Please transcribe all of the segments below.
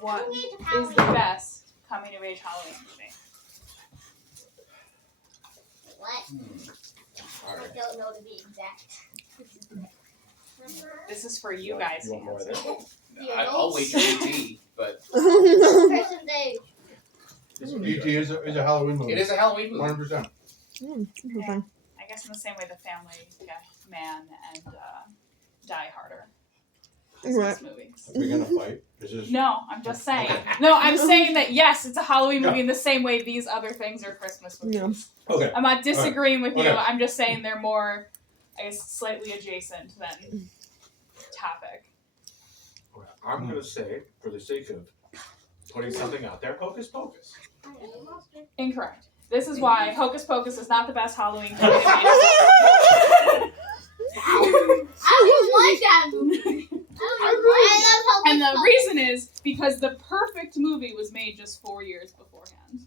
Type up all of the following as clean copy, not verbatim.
What is the best coming of age Halloween movie? What? I don't know to be exact. This is for you guys. You want more of this? I'll wait till ET, but Person's age. E.T. is a Halloween movie. it is a Halloween movie. 100%. Yeah. I guess in the same way the Family Man and Die Harder. Christmas movies. Are we gonna fight? Is this... No, I'm just saying. Okay. No, I'm saying that yes, it's a Halloween movie in the same way these other things are Christmas movies. Yeah. Okay. I'm not disagreeing with you. Okay. I'm just saying they're more, I guess, slightly adjacent than topic. I'm gonna say, for the sake of putting something out there, Hocus Pocus. Incorrect. This is why Hocus Pocus is not the best Halloween movie. I don't like that movie. I love And the reason is because the perfect movie was made just 4 years beforehand.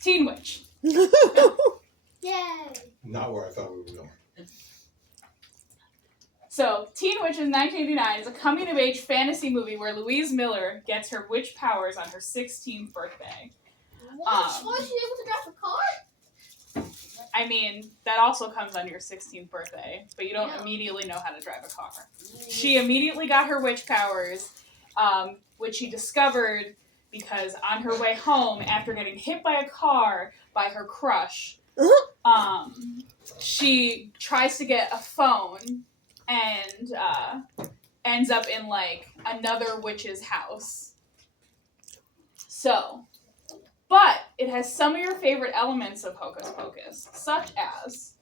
Teen Witch. Yay! Not where I thought we were going. So, Teen Witch in 1989 is a coming-of-age fantasy movie where Louise Miller gets her witch powers on her 16th birthday. What? Was she able to drive a car? I mean, that also comes on your 16th birthday, but you don't immediately know how to drive a car. She immediately got her witch powers, which she discovered because on her way home, after getting hit by a car by her crush, she tries to get a phone and ends up in, like, another witch's house. So, but it has some of your favorite elements of Hocus Pocus, such as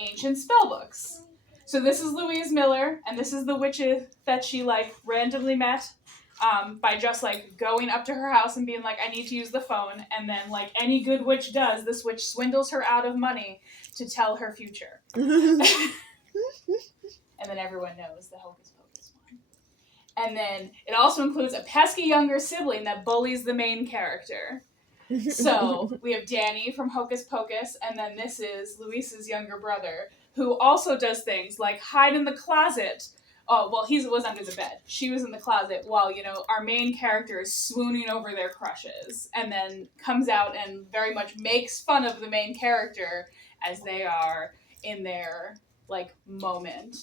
ancient spellbooks. So this is Louise Miller, and this is the witch that she, like, randomly met by just, like, going up to her house and being like, I need to use the phone, and then, like any good witch does, this witch swindles her out of money to tell her future. And then everyone knows the Hocus Pocus one. And then it also includes a pesky younger sibling that bullies the main character. So we have Danny from Hocus Pocus, and then this is Luis's younger brother, who also does things like hide in the closet. Oh, well, he was under the bed. She was in the closet while, you know, our main character is swooning over their crushes, and then comes out and very much makes fun of the main character as they are in their, like, moment.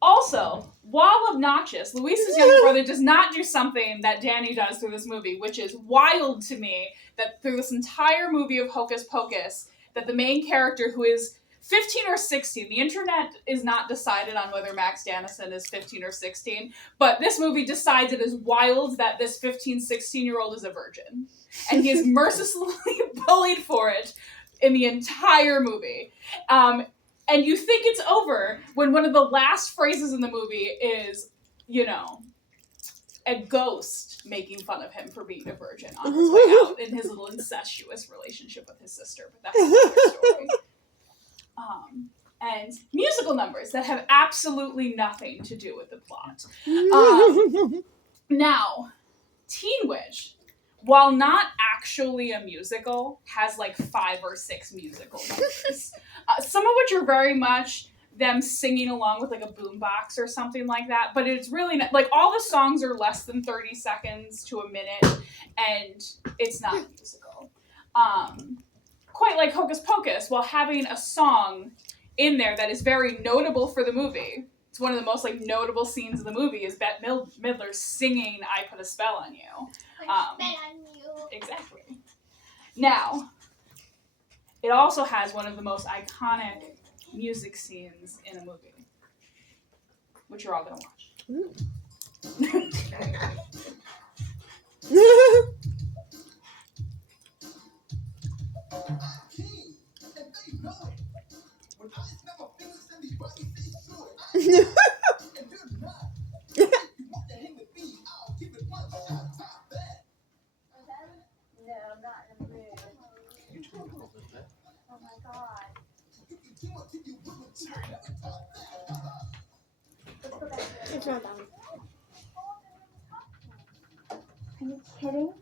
Also, while obnoxious, Luis's younger brother does not do something that Danny does through this movie, which is wild to me, that through this entire movie of Hocus Pocus, that the main character, who is 15 or 16, the internet is not decided on whether Max Dannison is 15 or 16, but this movie decides it is wild that this 15, 16-year-old is a virgin. And he is mercilessly bullied for it in the entire movie. And you think it's over when one of the last phrases in the movie is, you know, a ghost making fun of him for being a virgin on his way out in his little incestuous relationship with his sister. But that's another story. And musical numbers that have absolutely nothing to do with the plot. Now, Teen Witch, while not actually a musical, has like 5 or 6 musical numbers. Some of which are very much them singing along with like a boombox or something like that, but it's really not, like, all the songs are less than 30 seconds to a minute, and it's not a musical. Quite like Hocus Pocus, while having a song in there that is very notable for the movie. It's one of the most, like, notable scenes of the movie is Bette Midler singing I Put a Spell on You. Exactly. Now, it also has one of the most iconic music scenes in a movie, which you're all going to watch. Oh my god. It's not done. Are you kidding?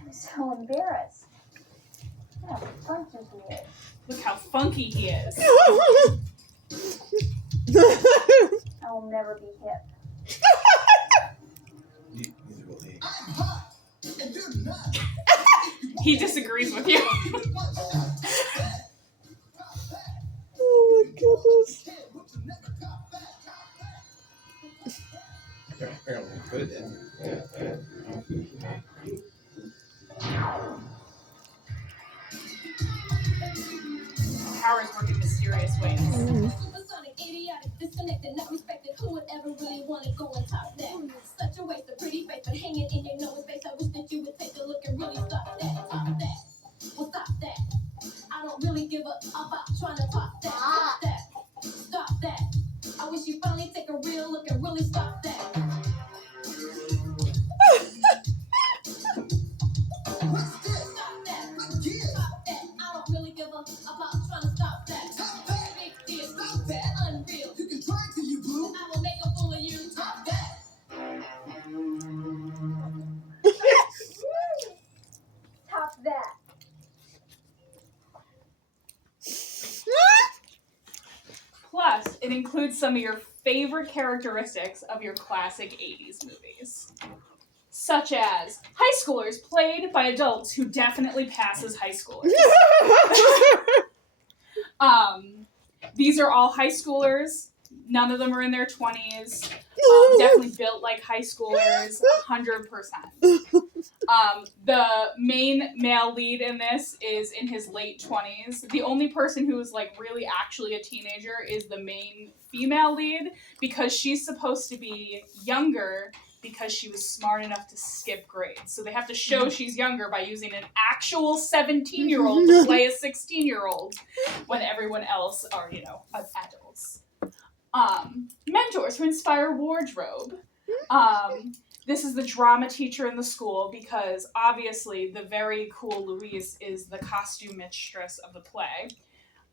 I'm so embarrassed. Look how funky he is. Look how funky he is. never be hip. Neither will he. He disagrees with you. Oh my goodness. Apparently good then. Powers work in mysterious ways. Supersonic, idiotic, disconnected, not respected. Who would ever really want to go on top that? Such a waste of pretty face, but hanging in your nose face. I wish that you would take a look and really stop that. Top that. Well, stop that. I don't really give a about trying to top that. Stop that. Stop that. I wish you finally take a real look and really stop that. Stop that. Stop that. I don't really give a about trying to stop that. Big deal. Stop that. Unreal. You can try till you blue. I will make a fool of you. Stop that. Top that. Plus, it includes some of your favorite characteristics of your classic 80s movies. Such as high schoolers played by adults who definitely pass as high schoolers. These are all high schoolers. None of them are in their 20s. Definitely built like high schoolers, 100%. The main male lead in this is in his late 20s. The only person who is like really actually a teenager is the main female lead, because she's supposed to be younger because she was smart enough to skip grades. So they have to show she's younger by using an actual 17-year-old to play a 16-year-old when everyone else are, adults. Mentors who inspire wardrobe. This is the drama teacher in the school, because obviously the very cool Louise is the costume mistress of the play.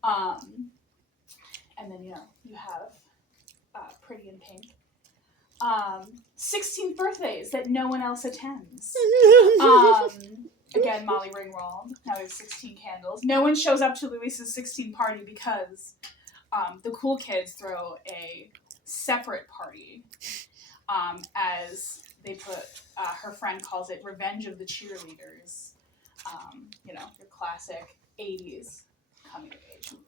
And then, you have Pretty in Pink. 16th birthdays that no one else attends. Again, Molly Ringwald. Now we have 16 candles. No one shows up to Louise's 16th party because the cool kids throw a separate party, as they put, her friend calls it Revenge of the Cheerleaders. Your classic 80s coming of age movie.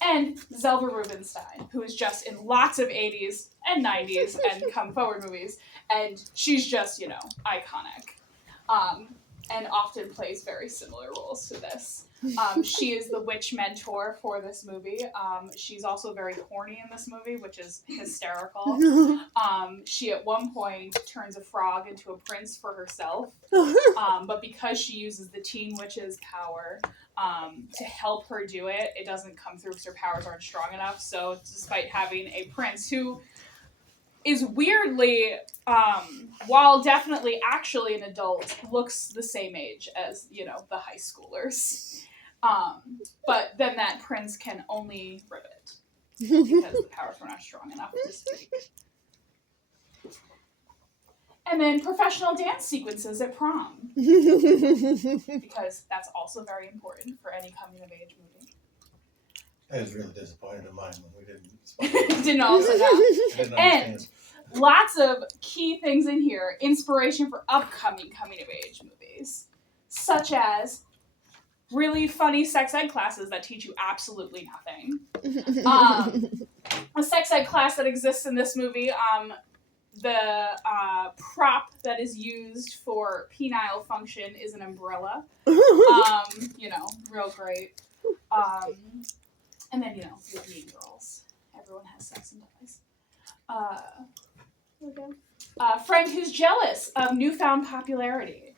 And Zelda Rubinstein, who is just in lots of 80s and 90s and come forward movies, and she's just, iconic. And often plays very similar roles to this. She is the witch mentor for this movie. She's also very horny in this movie, which is hysterical. She at one point turns a frog into a prince for herself, but because she uses the Teen Witch's power to help her do it, it doesn't come through because her powers aren't strong enough. So despite having a prince who is weirdly, while definitely actually an adult, looks the same age as, the high schoolers. But then that prince can only rivet because the powers were not strong enough to speak. And then professional dance sequences at prom, because that's also very important for any coming-of-age movie. I was really disappointed in mine when we didn't. Didn't also know. I didn't understand. And lots of key things in here, inspiration for upcoming coming-of-age movies, such as really funny sex ed classes that teach you absolutely nothing. A sex ed class that exists in this movie, the prop that is used for penile function is an umbrella. Real great. And then, you have Mean Girls. Everyone has sex and dies. Friend who's jealous of newfound popularity.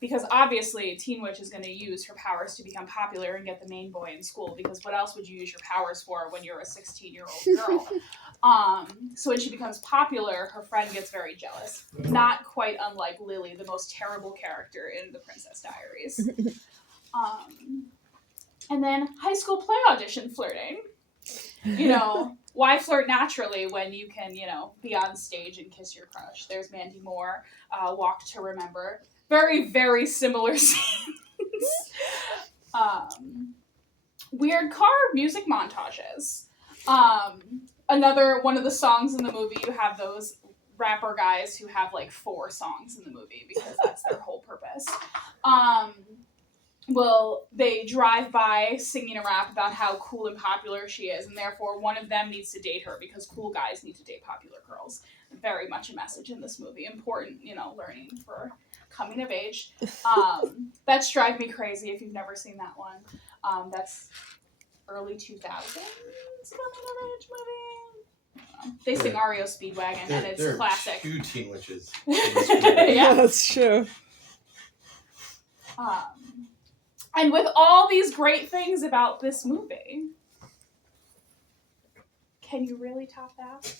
Because obviously Teen Witch is going to use her powers to become popular and get the main boy in school, because what else would you use your powers for when you're a 16-year-old girl? So when she becomes popular, her friend gets very jealous. Not quite unlike Lily, the most terrible character in The Princess Diaries. And then high school play audition flirting. Why flirt naturally when you can, be on stage and kiss your crush? There's Mandy Moore, Walk to Remember. Very, very similar scenes. Weird car music montages. another one of the songs in the movie, you have those rapper guys who have like 4 songs in the movie because that's their whole purpose. Well, they drive by singing a rap about how cool and popular she is, and therefore one of them needs to date her because cool guys need to date popular girls. Very much a message in this movie. Important, learning for coming of age. That's Drive Me Crazy if you've never seen that one. That's early 2000s coming of age movie. They sing REO Speedwagon, and it's there classic. Are 2 teen witches. Yeah. That's true. And with all these great things about this movie, can you really top that?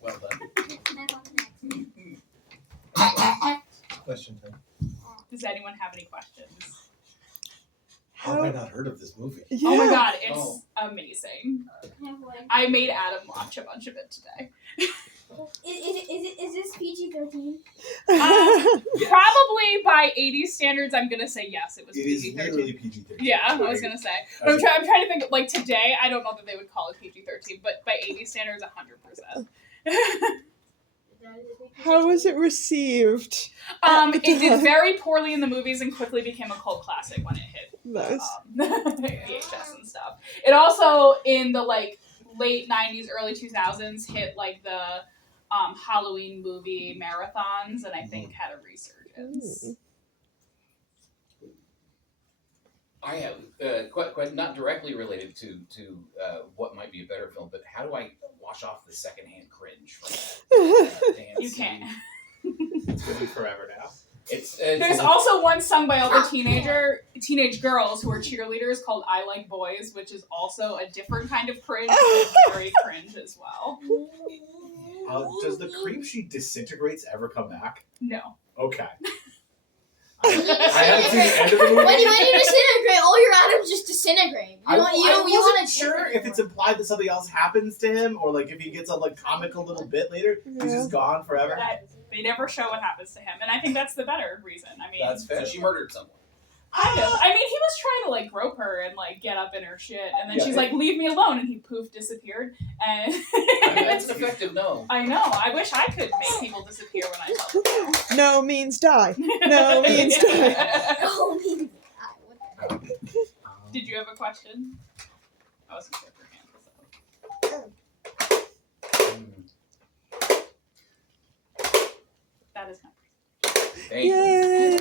Well done. Question time. Does anyone have any questions? How have I not heard of this movie? Yeah. Oh my god, it's Oh. amazing. I made Adam watch a bunch of it today. Is this PG-13? Probably by 80s standards, I'm gonna say yes, it was It is PG-13. literally PG-13. Yeah, I was gonna say. But I'm trying to think, like today, I don't know that they would call it PG-13, but by 80s standards, 100%. How was it received? It did very poorly in the movies and quickly became a cult classic when it hit Nice. VHS and stuff. It also, in the late 90s, early 2000s, hit the Halloween movie marathons, and I think had a resurgence. I have quite not directly related to what might be a better film, but how do I wash off the secondhand cringe from that dance You scene? can't. It's gonna be forever now. There's also one sung by all the teenage girls who are cheerleaders called I Like Boys, which is also a different kind of cringe, but very cringe as well. Does the creep she disintegrates ever come back? No. Okay. I haven't seen the end of the movie. When you disintegrate, all your atoms just disintegrate. I wasn't want to sure if it's implied that something else happens to him, or if he gets a comical little bit later, he's just gone forever. They never show what happens to him, and I think that's the better reason. I mean, That's fair. So she murdered someone. Kind of. I mean, he was trying to grope her and get up in her shit, and then Yeah, she's like, "Leave me alone," and he poof disappeared. And That's an effective no. I know. I wish I could make people disappear when I tell them. No means die. No means die. Oh, me. Did you have a question? I wasn't sure for him. So. That is not. Thank you. Yay.